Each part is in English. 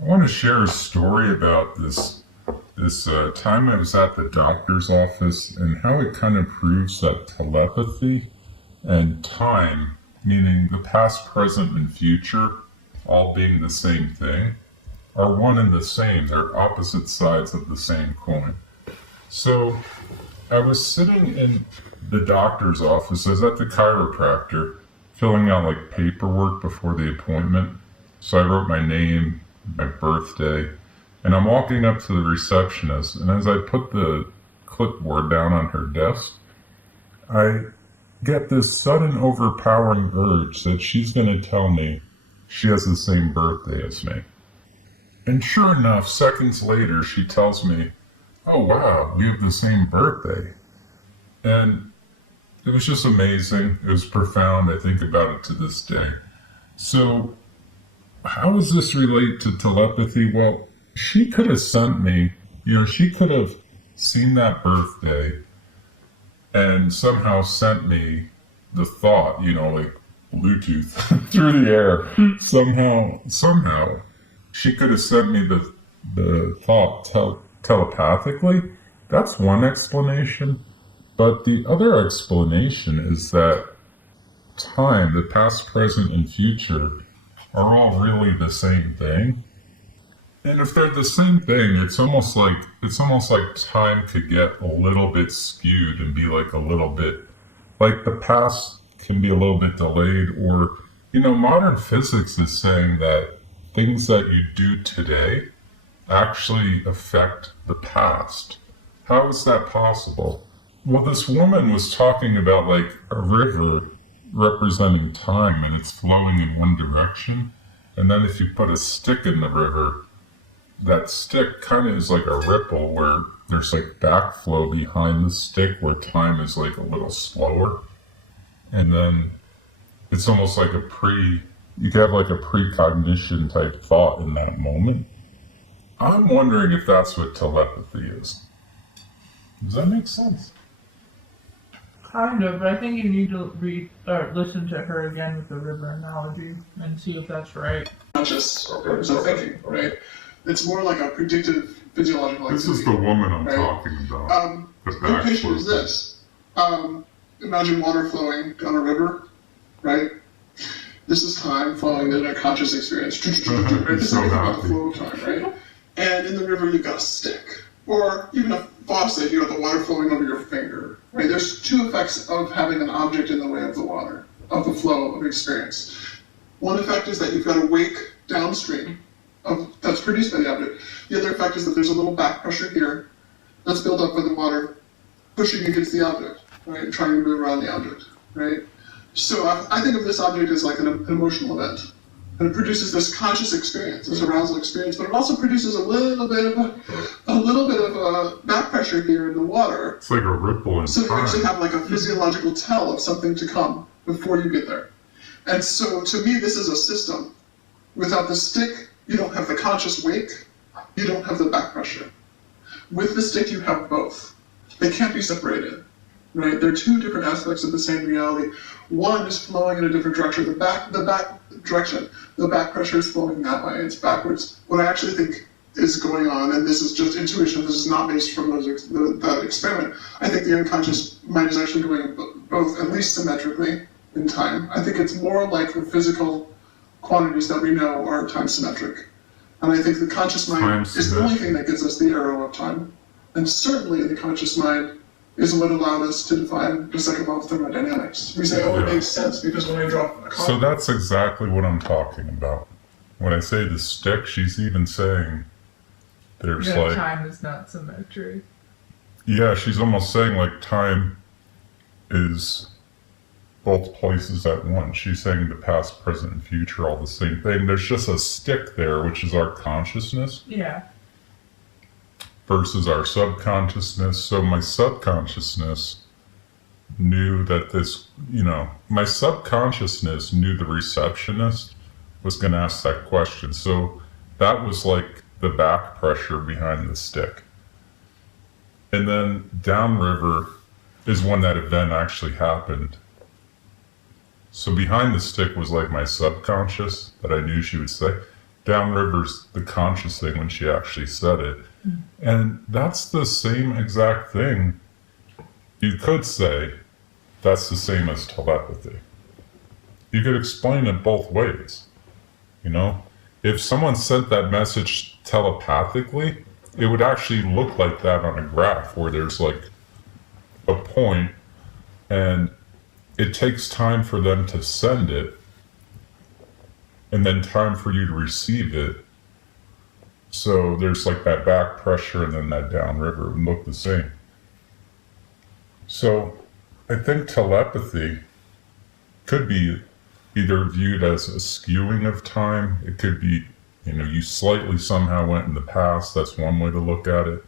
I want to share a story about this time I was at the doctor's office and how it kind of proves that telepathy and time, meaning the past, present, and future, all being the same thing, are one and the same. They're opposite sides of the same coin. So I was sitting in the doctor's office. I was at the chiropractor, filling out like paperwork before the appointment. So I wrote my name, my birthday, and I'm walking up to the receptionist. And as I put the clipboard down on her desk, I get this sudden overpowering urge that she's going to tell me she has the same birthday as me. And sure enough, seconds later, she tells me, "Oh wow, we have the same birthday." And it was just amazing. It was profound. I think about it to this day. So, how does this relate to telepathy? Well, she could have sent me, she could have seen that birthday and somehow sent me the thought, like Bluetooth through the air. Somehow, she could have sent me the thought telepathically. That's one explanation. But the other explanation is that time, the past, present, and future, are all really the same thing. And if they're the same thing, it's almost like time could get a little bit skewed and be like a little bit like the past can be a little bit delayed, or modern physics is saying that things that you do today actually affect the past. How is that possible? Well, this woman was talking about like a river representing time and it's flowing in one direction. And then if you put a stick in the river, that stick kind of is like a ripple where there's like backflow behind the stick where time is like a little slower. And then it's almost like you could have like a precognition type thought in that moment. I'm wondering if that's what telepathy is. Does that make sense? Kind of, but I think you need to listen to her again with the river analogy and see if that's right. Conscious so thinking, right? It's more like a predictive physiological activity. This is the woman I'm right? talking about. The picture is this. Imagine water flowing down a river, right? This is time flowing in a conscious experience. Right? This is everything about the flow of time, right? And in the river you've got a stick. Or even a faucet, you have the water flowing over your finger. Right? There's two effects of having an object in the way of the water, of the flow of experience. One effect is that you've got a wake downstream that's produced by the object. The other effect is that there's a little back pressure here that's built up by the water pushing against the object, right? And trying to move around the object, right? So I think of this object as like an emotional event. And it produces this conscious experience, this arousal experience, but it also produces a little bit of back pressure here in the water. It's like a ripple in So you time. actually have like a physiological tell of something to come before you get there. And so to me, this is a system. Without the stick, you don't have the conscious wake, you don't have the back pressure. With the stick, you have both. They can't be separated. Right? They're two different aspects of the same reality. One is flowing in a different direction. The back direction, the back pressure is flowing that way. It's backwards. What I actually think is going on, and this is just intuition, this is not based from that experiment. I think the unconscious mind is actually going both, at least symmetrically, in time. I think it's more like the physical quantities that we know are time symmetric. And I think the conscious mind is the only thing that gives us the arrow of time. And certainly the conscious mind is what allowed us to define the second law of thermodynamics. We say, it makes sense because when I drop a So that's exactly what I'm talking about. When I say the stick, she's even saying there's time is not symmetric. Yeah, she's almost saying like time is both places at once. She's saying the past, present, and future are all the same thing. There's just a stick there, which is our consciousness. Yeah. Versus our subconsciousness. So my subconsciousness knew that my subconsciousness knew the receptionist was going to ask that question. So that was like the back pressure behind the stick. And then downriver is when that event actually happened. So behind the stick was like my subconscious that I knew she would say. downriver's the conscious thing when she actually said it. And that's the same exact thing. You could say that's the same as telepathy. You could explain it both ways. You know, if someone sent that message telepathically, it would actually look like that on a graph where there's like a point and it takes time for them to send it and then time for you to receive it. So there's like that back pressure and then that downriver would look the same. So I think telepathy could be either viewed as a skewing of time. It could be, you know, you slightly somehow went in the past. That's one way to look at it.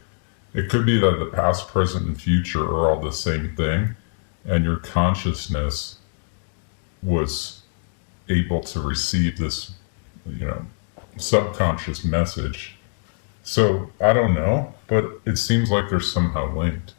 It could be that the past, present, and future are all the same thing, and your consciousness was able to receive this, you know, subconscious message. So I don't know, but it seems like they're somehow linked.